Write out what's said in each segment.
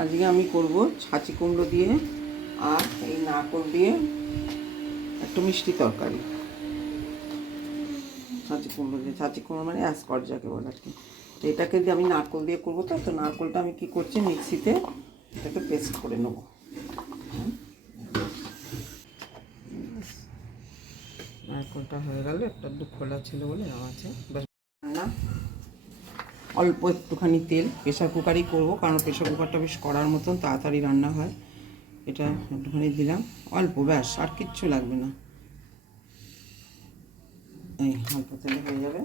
আজকে আমি করব ছাঁচি কুমড়ো দিয়ে আর এই নারকোল দিয়ে একটু মিষ্টি তরকারি। ছাঁচি কুমড়ো মানে অ্যাসকট যাকে বলে আর কি। তো এটাকে দিয়ে আমি নারকোল দিয়ে করবো। তো নারকোলটা আমি কি করছি, মিক্সিতে এটাকে পেস্ট করে নেব। নারকোলটা হয়ে গেল, একটা খোলা ছিল বলে আছে। রান্না অল্প একটুখানি তেল, প্রেশার কুকারই করবো কারণ প্রেশার কুকারটা বেশ করার মতন তাড়াতাড়ি রান্না হয়। এটা একটুখানি দিলাম, অল্প, ব্যাস, আর কিচ্ছু লাগবে না। এই অল্প তেলে হয়ে যাবে।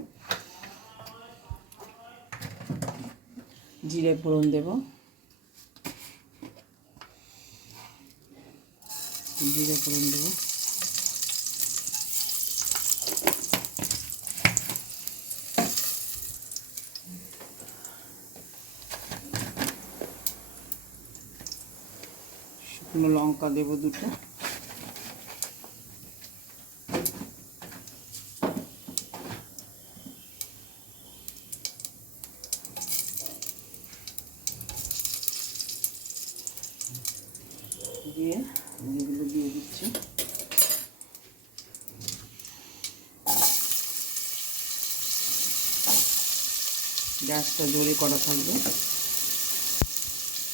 জিরে ফোড়ন দেব, জিরে ফোড়ন দেবো, শুকনো লঙ্কা দেবো 2টো, দিয়ে এগুলো দিয়ে দিচ্ছি। গ্যাসটা জোরে করা থাকবে।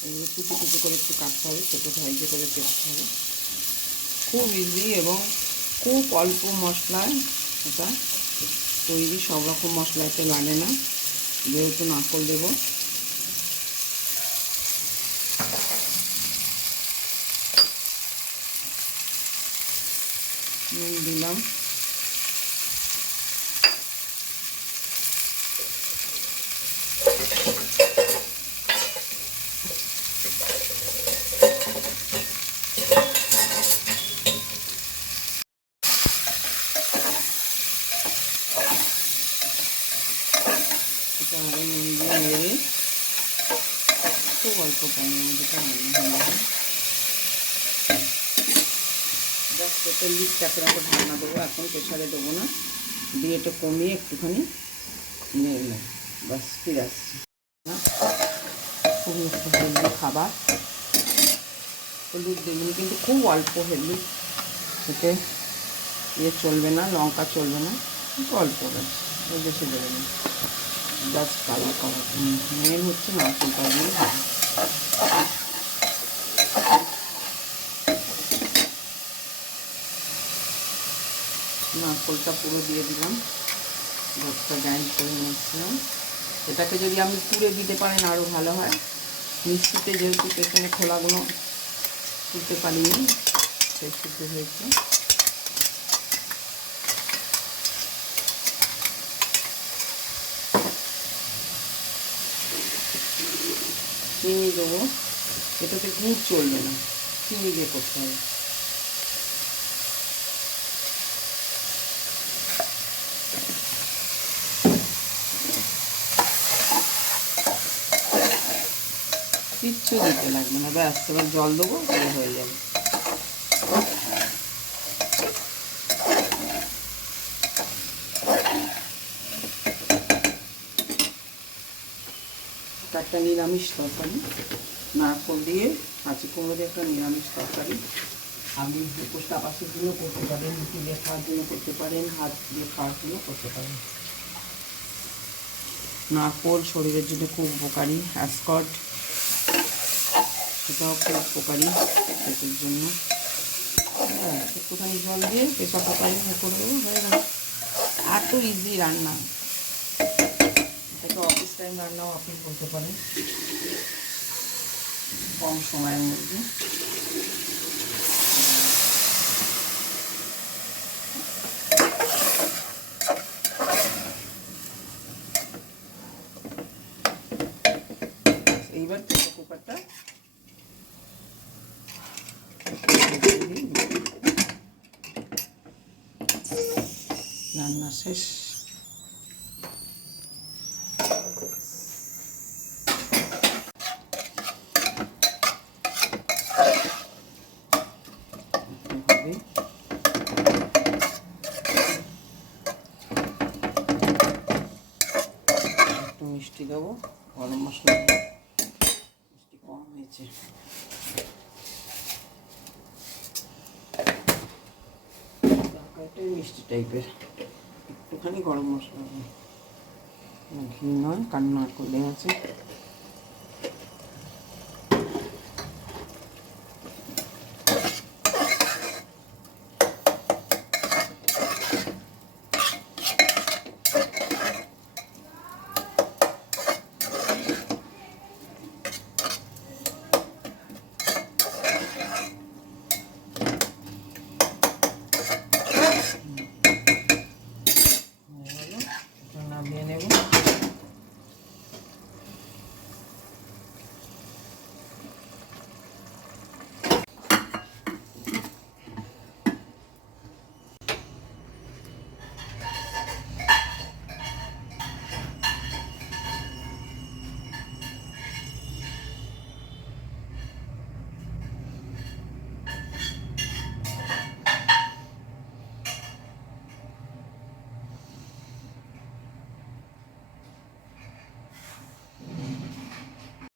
এগুলো কুচি কুচি করে একটু কাটতে হবে, ছোটো সাইজে করে কাটতে হবে। খুব ইজি এবং খুব অল্প মশলায় এটা তৈরি। সব রকম মশলাতে লাগে না, যেহেতু নারকোল দেবো। নুন দিলাম, এটা আগে নুন দিয়ে নেড়ে খুব অল্প টাইমের মধ্যে রান্না হয়ে যাবে। জাস্ট এটা লিড চাপের উপর ঢাকনা দেবো, এখন প্রেশারে দেবো না, দিয়ে এটা কমিয়ে একটুখানি নেড়ে নেব, বাস ফিরে আসছি। খুব একটু হেলদি খাবার, হলুদ দেবেন কিন্তু খুব অল্প হলুদ, এতে ইয়ে চলবে না, লঙ্কা চলবে না, কিন্তু অল্প, ব্যাস, বেশি দেবে না, জাস্ট কালার করার। মেন হচ্ছে নারকেলটা দিয়ে হবে। নারকেলটা পুরো দিয়ে দিলাম, ভাতটা গ্রাইন্ড করে নিয়েছিলাম। এটাকে যদি আপনি পুড়ে দিতে পারেন আরও ভালো হয়। মিষ্টিতে যেহেতু পেছনে খোলাগুলো তুলতে পারিনি, সেই সিদ্ধ হয়েছে। চিনি দেবো, এটাতে গুড় চলবে না, চিনি দিয়ে করতে হবে। কিচ্ছু দিতে লাগবে না, ব্যাস, এবার জল দেবো, তাহলে হয়ে যাবে। একটা নিরামিষ তরকারি, নারকোল দিয়ে ছাঁচি কুমড়ো দিয়ে একটা নিরামিষ তরকারি। আপনি উপোসটা পাশের জন্য করতে পারেন, রুটি দিয়ে খাওয়ার জন্য করতে পারেন, হাত দিয়ে খাওয়ার জন্য করতে পারেন। নারকোল শরীরের জন্য খুব উপকারী, অ্যাসকট সেটাও খুব উপকারী পেটের জন্য। একটুখানি জল দিয়ে প্রেশার কুকারে করে দেবো, হয়ে গেল। এত ইজি রান্না, এটাকে অফিস টাইম রান্নাও আপনি করতে পারেন কম সময়ের মধ্যে। এইবার প্রেশার কুকারটা রান্না শেষ। একটু মিষ্টি দেবো, গরম মশলা, মিষ্টি কম হয়েছে। দিচ্ছে। তরকারিটাই মিষ্টি টাইপের, একটুখানি গরম মশলা, ঘি নয়, কান্না করলে আছে।